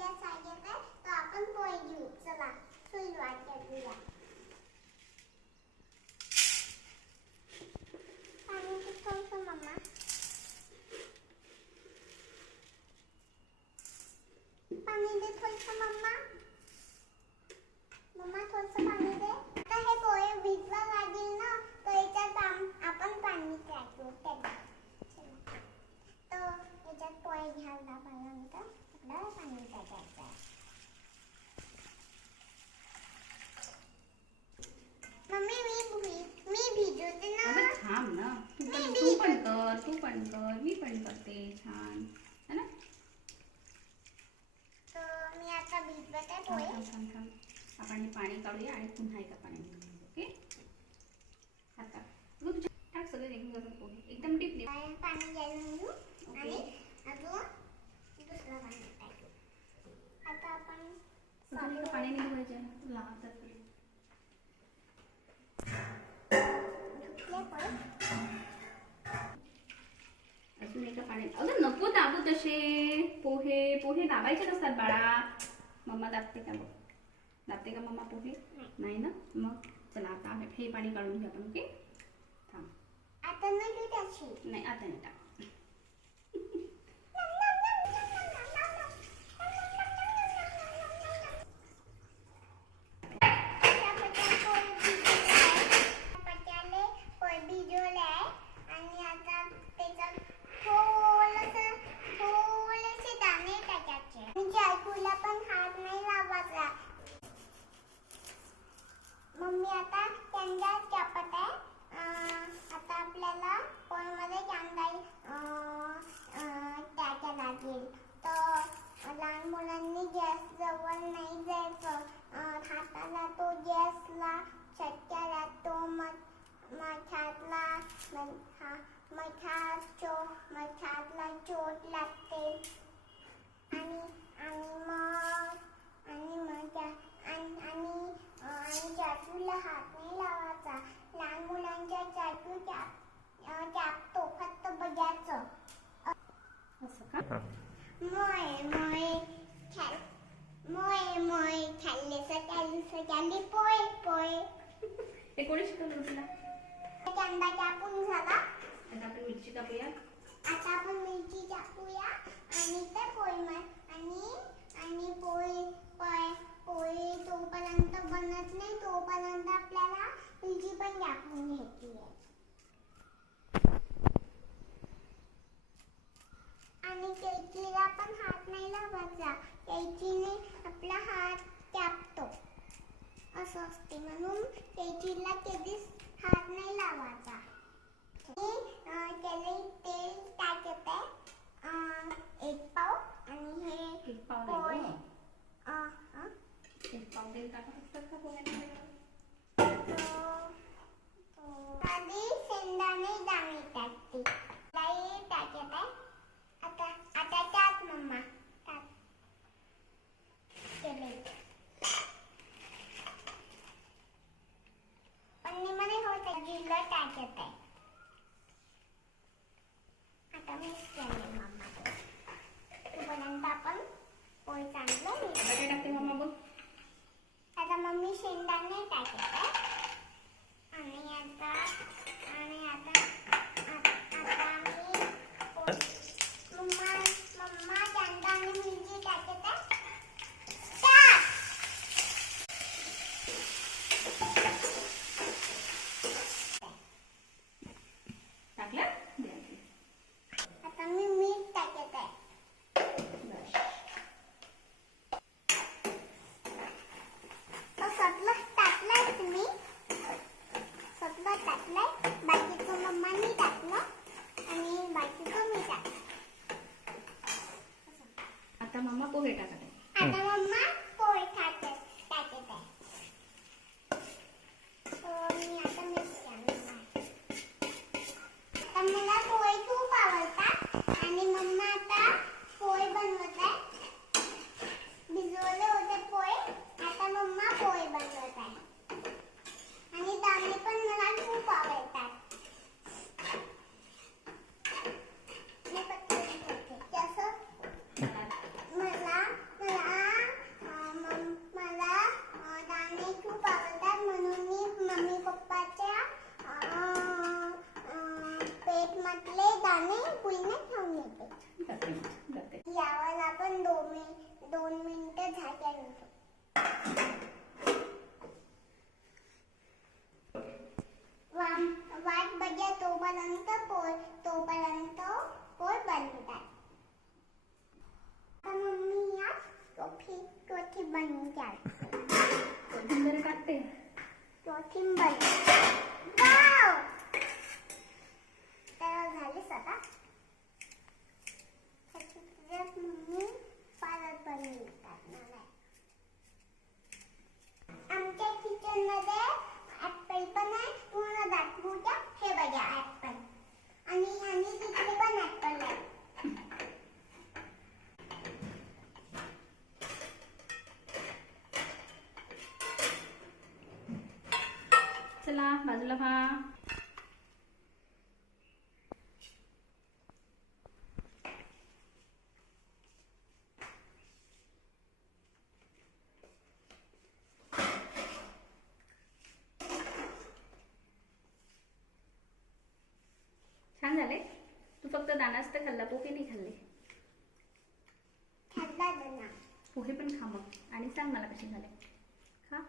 Gas आहे तो आपण पोहे घेऊ. चला सुरुवात करूया पाणी थोडंसं मम्मा पाणी दे थोडंसं मम्मा मम्मा थोडंसं पाणी दे आता हे पोहे भिजवा लागेल ना तर याच्यात आम- आपण पाणी टाकू त्याच्यात चला. तर याच्यात पोहे घ्यायला पाहिल्यानंतर आपल्याला पाणी टाकायचं आहे मम्मी मी भी- मी भिजवते ना अगं थांब ना तू पण नाही, तू पण कर तू पण कर मी पण करते छान है ना तर मी आता भिजवत आहे थांब पोहे थांब थांब थांब आपण हे काढूया आणि पुन्हा एका घालू, ओके? आता टाक सगळे एकदम डीपली पाणी आणि दुसरं पाणी टाकू. आता आपण पाणी निघवायचे अजून एका पाण्यात अगं नको दाबू तसे. पोहे पोहे दाबायचे नसतात बाळा. मम्मा दाबते का बघ. दाबते का मम्मा पोहे? नाही ना? मग चला आता हे पाणी काढून घ्या आपण ओके? थांब. आता न घेऊ त्याची. नाही आता नाही टाक आणि आता त्याच्यात थोडंसं थोडेसे दाणे टाकायचे आणि चाकूला पण हात नाही लावायचा मम्मी आता कांदा कापत आहे अं, आता आपल्याला पोळीमध्ये कांदा अं, अं, टाकायला लागेल तर लहान मुलांनी गॅस जवळ नाही जायचं अं, हाताला तो गॅसला चटका लागतो मग मठातला मठा मठात चो मठातला चोट लागते. आणि आणि मग आणि मग आणि आणि चाटूला हात नाही लावायचा. लहान मुलांच्या चाटू कॅप अं, कॅपतो फक्त बघायचं. असं का? मोय मोय मोय मोय खाल्ले सकाळी सकाळी पोय पोय. हे कोणी शिकवलं तुला? कांदा कापून झाला. आता आपण मिरची टाकूया आता आपण मिरची टाकूया. आणि ते पोळी आणि आणि पोळी पोळी तोपर्यंत बनत नाही तोपर्यंत आपल्याला मिरची पण टाकून घ्यायची आहे. आणि कैचीला पण हात नाही लावायचा कैचीने आपला हात कापतो असं असते म्हणून कैचीला कधीच हात नाही लावायचा त्याला तेल टाकत आहे अं, एक पाव आणि हे एक पाव पोळी नाही अं, हं? गं. एक पाव तेल टाकत असतात का पोह्यामध्ये दोन मिनिटं वा- वाट बघा तोपर्यंत पोळ तोपर्यंत पोळ बनतात आता मम्मी या टोठी टोठी बनतात कोथिंबीर टाकते कोथिंबीर वाव तर झालीच आता त्याची तुझ्यात मम्मी परत बनवतात मला आमच्या किचनमध्ये ऍपल पण आहे पूर्ण दाखवू द्या हे बघा ऍपल आणि आणि तिकडे पण ऍपल आहे चला बाजूला व्हा छान झाले? तू फक्त दानाच तर खाल्ला पोहे नाही खाल्ले? पोहे पण खा मग. आणि सांग मला कसे झाले. खा.